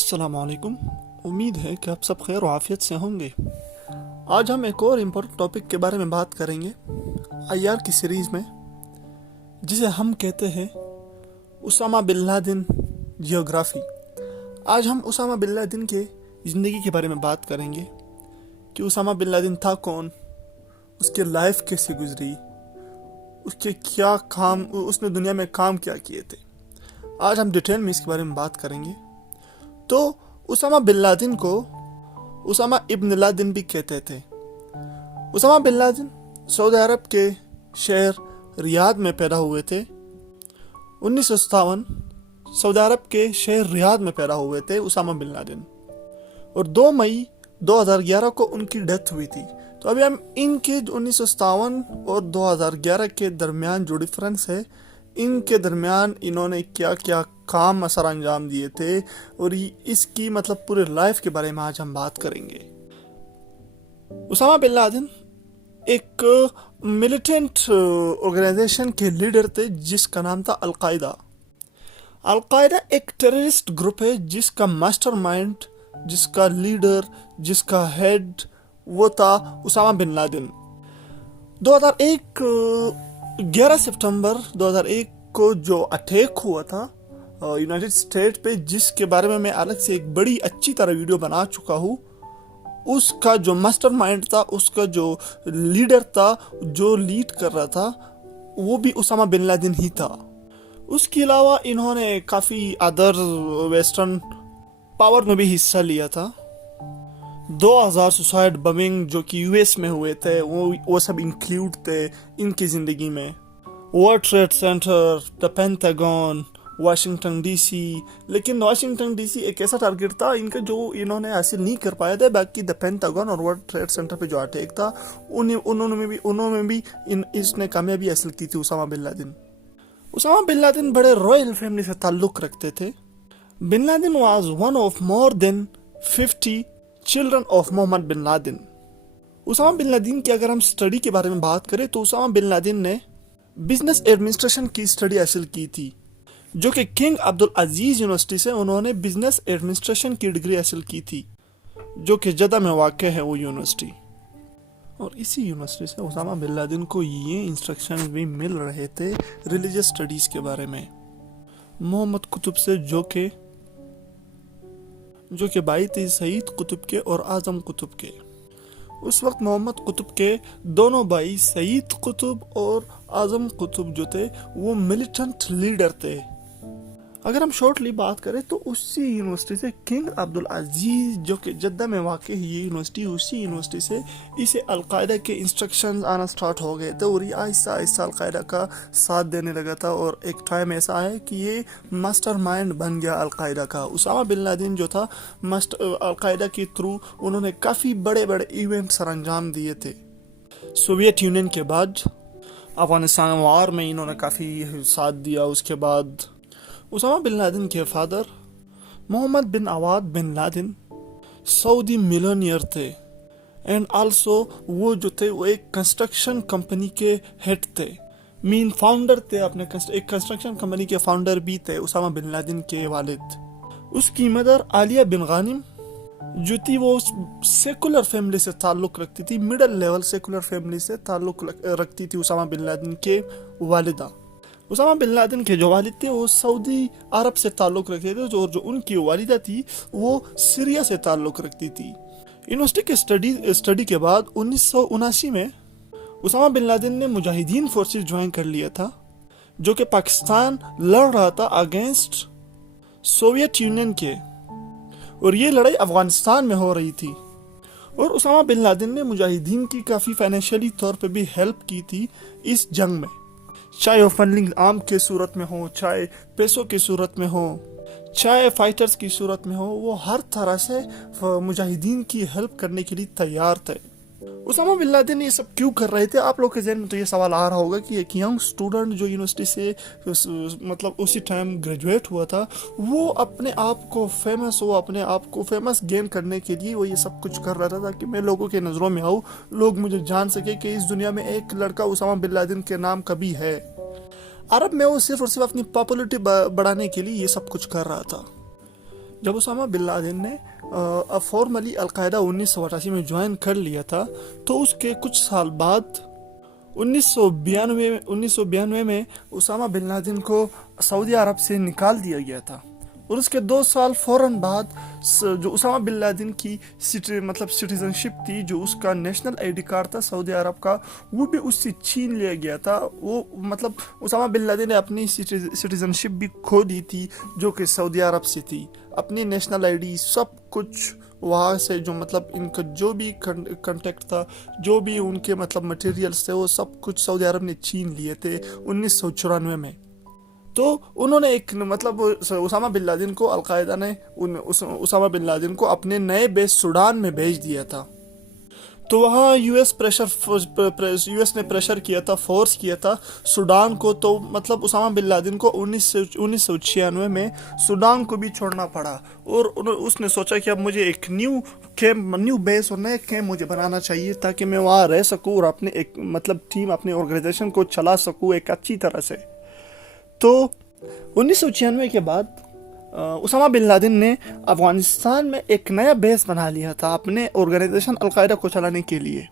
अस्सलाम वालेकुम। उम्मीद है कि आप सब खैर और आफियत से होंगे। आज हम एक और इम्पोर्टेंट टॉपिक के बारे में बात करेंगे आईआर की सीरीज़ में, जिसे हम कहते हैं उसामा बिन लादेन जियोग्राफी। आज हम उसामा बिन लादेन के ज़िंदगी के बारे में बात करेंगे कि उसामा बिन लादेन था कौन, उसके लाइफ कैसे गुजरी, उसके क्या काम, उसने दुनिया में काम क्या किए थे। आज हम डिटेल में इसके बारे में बात करेंगे। तो उसामा बिन लादेन को उसामा इब्न लादेन भी कहते थे। उसामा बिन लादेन सऊदी अरब के शहर रियाद में पैदा हुए थे। 1957 सऊदी अरब के शहर रियाद में पैदा हुए थे उसामा बिन लादेन, और 2 मई 2011 को उनकी डेथ हुई थी। तो अभी हम इनके 1957 और 2011 के दरमियान जो डिफरेंस है, इनके दरमियान इन्होंने क्या क्या काम असर अंजाम दिए थे और इसकी पूरे लाइफ के बारे में आज हम बात करेंगे। उसामा बिन लादेन एक मिलिटेंट ऑर्गेनाइजेशन के लीडर थे जिसका नाम था अल-कायदा। अल-कायदा एक टेररिस्ट ग्रुप है जिसका मास्टरमाइंड, जिसका लीडर, जिसका हेड वो था उसामा बिन लादेन। 11 सितंबर 2001 को जो अटैक हुआ था यूनाइटेड स्टेट पे, जिसके बारे में मैं अलग से एक बड़ी अच्छी तरह वीडियो बना चुका हूँ, उसका जो मास्टरमाइंड था, उसका जो लीडर था, जो लीड कर रहा था, वो भी उसामा बिन लादेन ही था। उसके अलावा इन्होंने काफ़ी अदर वेस्टर्न पावर में भी हिस्सा लिया था। 2000 सुसाइड बमिंग जो कि यूएस में हुए थे, वो सब इंक्लूड थे इनकी ज़िंदगी में। World trade centre, the pentagon, Washington DC. लेकिन वाशिंगटन डीसी एक ऐसा टारगेट था इनका जो इन्होंने हासिल नहीं कर पाए थे। बाकी द पेंटागन और वर्ल्ड ट्रेड सेंटर पे जो अटैक था, उन्होंने भी इसने कामयाबी हासिल की थी Osama bin Laden. Osama bin Laden बड़े रॉयल फैमिली से ताल्लुक़ रखते थे। Bin Laden was one of more than 50 children of Mohammed bin Laden. Osama bin Laden की अगर हम स्टडी के बारे में बात करें तो उसामा बिन लादेन ने बिजनेस एडमिनिस्ट्रेशन की स्टडी हासिल की थी, जो कि किंग अब्दुल अजीज यूनिवर्सिटी से उन्होंने बिजनेस एडमिनिस्ट्रेशन की डिग्री हासिल की थी, जो कि जद्दा में वाक़ है वो यूनिवर्सिटी। और इसी यूनिवर्सिटी से उसामा बिन लादेन को ये इंस्ट्रक्शन भी मिल रहे थे रिलीजियस स्टडीज़ के बारे में, मोहम्मद कुतुब से, जो कि भाई थे सईद कुतुब के और आज़म कुतुब के। उस वक्त मोहम्मद कुतुब के दोनों भाई सईद कुतुब और आज़म कुतुब जो थे वो मिलिटेंट लीडर थे। अगर हम शॉर्टली बात करें तो उसी यूनिवर्सिटी से किंग अब्दुल अजीज, जो कि जद्दा में वाक़ है ये यूनिवर्सिटी, उसी यूनिवर्सिटी से इसे अल-कायदा के इंस्ट्रक्शंस आना स्टार्ट हो गए थे और ये आहिस्ता आहिस्ता अल-कायदा का साथ देने लगा था। और एक टाइम ऐसा है कि ये मास्टरमाइंड बन गया अल-कायदा का। उसामा बिन लादेन जो था अल-कायदा के थ्रू उन्होंने काफ़ी बड़े बड़े इवेंट सर अंजाम दिए थे। सोवियत यूनियन के बाद अफगानिस्तान वार में इन्होंने काफ़ी साथ दिया। उसके बाद उसामा बिन लादेन के फादर मोहम्मद बिन अवाद बिन लादेन सऊदी मिलियनियर थे, एंड आल्सो वो जो थे वो एक कंस्ट्रक्शन कंपनी के हेड थे, मीन फाउंडर थे। एक कंस्ट्रक्शन कंपनी के फाउंडर भी थे उसामा बिन लादेन के वालिद। उसकी मदर आलिया बिन गानिम जो थी वो सेकुलर फैमिली से ताल्लुक़ रखती थी, मिडिल लेवल सेकुलर फैमिली से ताल्लुक़ रखती थी उसामा बिन लादेन के वालिदा। उसामा बिन लादेन के जो वालिद थे वो सऊदी अरब से ताल्लुक़ रखते थे, और जो उनकी वालिदा थी वो सीरिया से ताल्लुक़ रखती थी। यूनिवर्सिटी के स्टडी के बाद 1979 में उसामा बिन लादेन ने मुजाहिदीन फोर्सेस ज्वाइन कर लिया था, जो कि पाकिस्तान लड़ रहा था अगेंस्ट सोवियत यूनियन के, और ये लड़ाई अफगानिस्तान में हो रही थी। और उसामा बिन लादेन ने मुजाहिदीन की काफ़ी फाइनेंशियली तौर पे भी हेल्प की थी इस जंग में, चाहे वो फंडिंग आर्म के सूरत में हो, चाहे पैसों की सूरत में हो, चाहे फाइटर्स की सूरत में हो, वो हर तरह से मुजाहिदीन की हेल्प करने के लिए तैयार थे। उसामा बिन लादेन ये सब क्यों कर रहे थे? आप लोग के ज़हन में तो ये सवाल आ रहा होगा कि एक यंग स्टूडेंट जो यूनिवर्सिटी से उसी टाइम ग्रेजुएट हुआ था, वो अपने आप को फेमस गेन करने के लिए वो ये सब कुछ कर रहा था ताकि मैं लोगों के नज़रों में आऊँ, लोग मुझे जान सके कि इस दुनिया में एक लड़का उसामा बिन लादेन के नाम का भी है। अरब में वो सिर्फ और सिर्फ अपनी पॉपुलैरिटी बढ़ाने के लिए ये सब कुछ कर रहा था। जब उसामा बिन लादेन ने फॉर्मली अलकायदा 1988 में ज्वाइन कर लिया था, तो उसके कुछ साल बाद 1992 में उसामा बिन लादेन को सऊदी अरब से निकाल दिया गया था। और उसके 2 साल फौरन बाद जो उसामा बिन लादेन की सिटीजनशिप थी, जो उसका नेशनल आईडी कार्ड था सऊदी अरब का, वो भी उससे छीन लिया गया था। वो मतलब उसामा बिन लादेन ने अपनी सिटीजनशिप भी खो दी थी, जो कि सऊदी अरब से थी। अपनी नेशनल आईडी सब कुछ वहाँ से, जो मतलब इनका जो भी कंटेक्ट था, जो भी उनके मतलब मटेरियल्स थे, वो सब कुछ सऊदी अरब ने छीन लिए थे 1994 में। तो उन्होंने एक मतलब उसामा बिन लादेन को अलकायदा ने उसामा बिन लादेन को अपने नए बेस सूडान में भेज दिया था। तो वहाँ यूएस ने प्रेशर किया था, फोर्स किया था सूडान को। तो मतलब उसामा बिन लादेन को 1996 में सूडान को भी छोड़ना पड़ा। और उसने सोचा कि अब मुझे एक न्यू बेस और नए कैंप मुझे बनाना चाहिए, ताकि मैं वहाँ रह सकूँ और अपने एक मतलब टीम, अपने ऑर्गेनाइजेशन को चला सकूँ एक अच्छी तरह से। तो 1996 के बाद उसामा बिन लादेन ने अफगानिस्तान में एक नया बेस बना लिया था अपने ऑर्गेनाइजेशन अलकायदा को चलाने के लिए।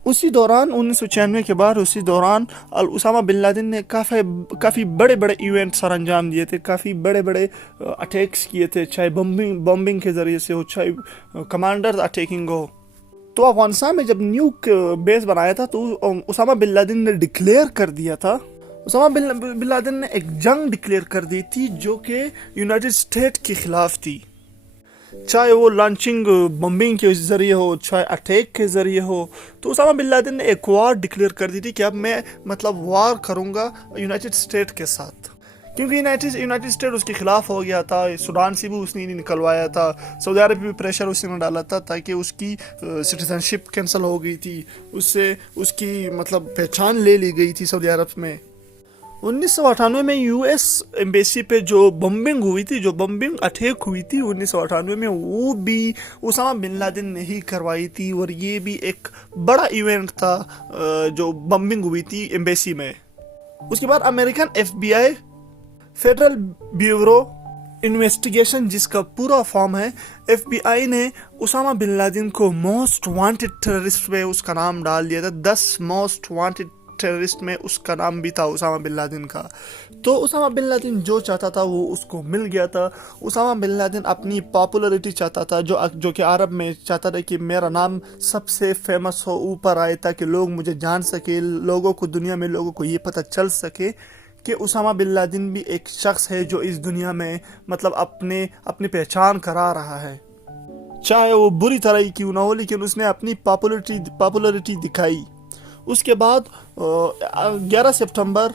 उसी दौरान 1996 के बाद उसामा बिन लादेन ने काफ़ी बड़े बड़े इवेंट सर अंजाम दिए थे, काफ़ी बड़े बड़े अटैक्स किए थे, चाहे बॉम्बिंग के ज़रिए से हो, चाहे कमांडर अटैकिंग हो। तो अफगानिस्तान में जब न्यू बेस बनाया था, तो उसामा बिन लादेन ने डिक्लेयर कर दिया था, उसामा बिन लादेन ने एक जंग डिक्लेयर कर दी थी, जो कि यूनाइटेड स्टेट के खिलाफ थी। चाहे वो लॉन्चिंग बम्बिंग के जरिए हो, चाहे अटैक के जरिए हो। तो उसामा बिन लादेन ने एक वार डिक्लेयर कर दी थी कि अब मैं मतलब वार करूंगा यूनाइटेड स्टेट के साथ, क्योंकि यूनाइटेड स्टेट उसके खिलाफ हो गया था। सूडान से भी उसने निकलवाया था, सऊदी अरब भी प्रेशर उसने डाला था, ताकि उसकी सिटीजनशिप कैंसिल हो गई थी, उससे उसकी मतलब पहचान ले ली गई थी सऊदी अरब में। 1998 में यूएस एम्बेसी पे जो बम्बिंग अटैक हुई थी 1998 में, वो भी उसामा बिन लादेन ने ही करवाई थी। और ये भी एक बड़ा इवेंट था जो बम्बिंग हुई थी एम्बेसी में। उसके बाद American FBI, federal bureau investigation, जिसका पूरा फॉर्म है FBI, ने उसामा बिन लादेन को मोस्ट वांटेड टेररिस्ट में उसका नाम डाल दिया था। 10 मोस्ट वांटेड टेररिस्ट में उसका नाम भी था उसामा बिन लादेन का। तो उसामा बिन लादेन जो चाहता था वो उसको मिल गया था। उसामा बिन लादेन अपनी पॉपुलैरिटी चाहता था, जो कि अरब में चाहता था कि मेरा नाम सबसे फेमस हो, ऊपर आए, ताकि लोग मुझे जान सके, दुनिया में लोगों को ये पता चल सके कि उसामा बिन लादेन भी एक शख्स है जो इस दुनिया में मतलब अपनी पहचान करा रहा है, चाहे वो बुरी तरह ही क्यों ना हो, लेकिन उसने अपनी पॉपुलैरिटी दिखाई। उसके बाद 11 सितंबर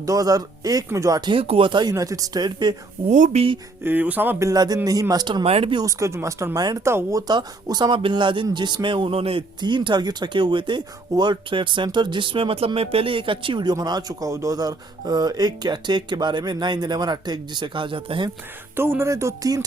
2001 में जो अटैक हुआ था यूनाइटेड स्टेट पे, वो भी उसामा बिन लादेन ने ही मास्टरमाइंड भी, उसका जो मास्टरमाइंड था वो था उसामा बिन लादेन, जिसमें उन्होंने 3 टारगेट रखे हुए थे वर्ल्ड ट्रेड सेंटर, जिसमें मतलब मैं पहले एक अच्छी वीडियो बना चुका हूँ 2001 के अटैक के बारे में, 9/11 अटैक जिसे कहा जाता है। तो उन्होंने 3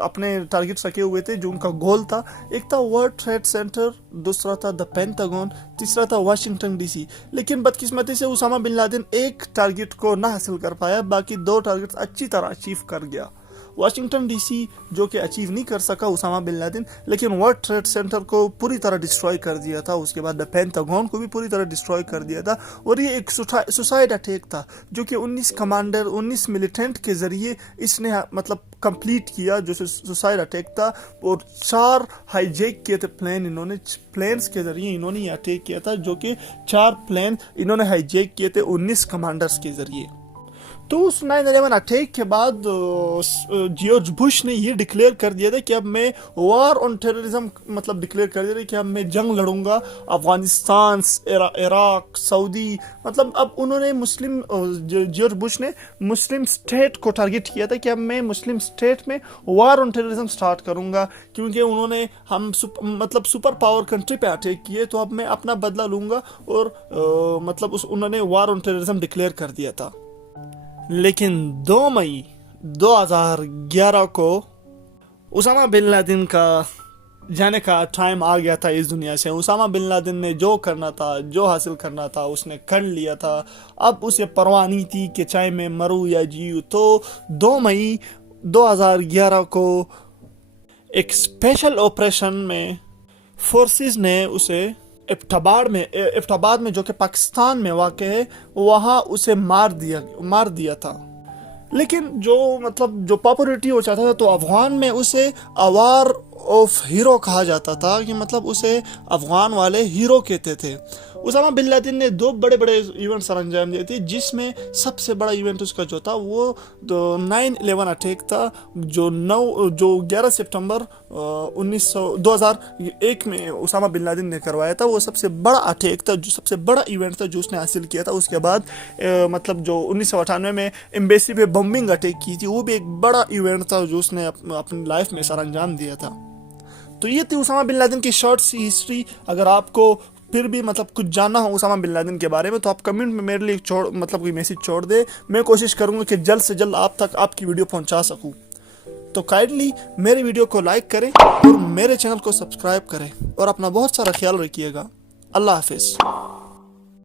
अपने टारगेट्स रखे हुए थे जो उनका गोल था। एक था वर्ल्ड ट्रेड सेंटर, दूसरा था द पेंटागन, तीसरा था वाशिंगटन DC। लेकिन बदकिस्मती से उसामा बिन लादेन एक टारगेट को ना हासिल कर पाया, बाकी 2 टारगेट अच्छी तरह अचीव कर गया। वाशिंगटन DC जो कि अचीव नहीं कर सका उसामा बिन लादेन, लेकिन वर्ल्ड ट्रेड सेंटर को पूरी तरह डिस्ट्रॉय कर दिया था। उसके बाद द पेंटागन को भी पूरी तरह डिस्ट्रॉय कर दिया था। और ये एक सुसाइड अटैक था, जो कि 19 मिलिटेंट के जरिए इसने मतलब कंप्लीट किया, जो सुसाइड अटैक था। और 4 हाईजैक किए थे प्लेन्स के जरिए इन्होंने ये अटैक किया था, जो कि 4 प्लेन इन्होंने हाईजैक किए थे 19 कमांडर्स के जरिए। तो उस 9/11 अटैक के बाद जॉर्ज बुश ने ये डिक्लेयर कर दिया था कि अब मैं वार ऑन टेररिज्म मतलब डिक्लेयर कर दिया था कि अब मैं जंग लड़ूंगा अफगानिस्तान, इराक, सऊदी, मतलब अब उन्होंने जॉर्ज बुश ने मुस्लिम स्टेट को टारगेट किया था कि अब मैं मुस्लिम स्टेट में वार ऑन टेररिज्म स्टार्ट करूंगा, क्योंकि उन्होंने मतलब सुपर पावर कंट्री पे अटैक किए, तो अब मैं अपना बदला लूंगा। और उन्होंने वार ऑन टेररिज्म डिक्लेयर कर दिया था। लेकिन 2 मई 2011 को उसामा बिन लादेन का जाने का टाइम आ गया था इस दुनिया से। उसामा बिन लादेन ने जो करना था, जो हासिल करना था, उसने कर लिया था। अब उसे परवाह नहीं थी कि चाहे मैं मरूं या जीऊं। तो 2 मई 2011 को एक स्पेशल ऑपरेशन में फोर्सेस ने उसे एबटाबाद में जो कि पाकिस्तान में वाक़ है, वहाँ उसे मार दिया था। लेकिन जो पॉपुलरिटी हो चाहता था, तो अफगान में उसे अवार ऑफ हीरो कहा जाता था, कि मतलब उसे अफगान वाले हीरो कहते थे। उसामा बिन लादेन ने 2 बड़े बड़े इवेंट सर अंजाम दिए थे, जिसमें सबसे बड़ा इवेंट उसका जो था वो 9/11 अटैक था, जो 11 सितंबर 2001 में उसामा बिन लादेन ने करवाया था। वो सबसे बड़ा अटैक था, जो सबसे बड़ा इवेंट था जो उसने हासिल किया था। उसके बाद जो 1998 में एम्बेसी पे बम्बिंग अटैक की थी, वो भी एक बड़ा इवेंट था जो उसने अपनी लाइफ में सर अंजाम दिया था। तो ये थी उसामा बिन लादेन की शॉर्ट सी हिस्ट्री। अगर आपको फिर भी कुछ जानना हो उसामा बिन लादेन के बारे में, तो आप कमेंट में मेरे लिए कोई मैसेज छोड़ दे। मैं कोशिश करूंगा कि जल्द से जल्द आप तक आपकी वीडियो पहुंचा सकूं। तो काइंडली मेरे वीडियो को लाइक करें और मेरे चैनल को सब्सक्राइब करें, और अपना बहुत सारा ख्याल रखिएगा। अल्लाह हाफिज़।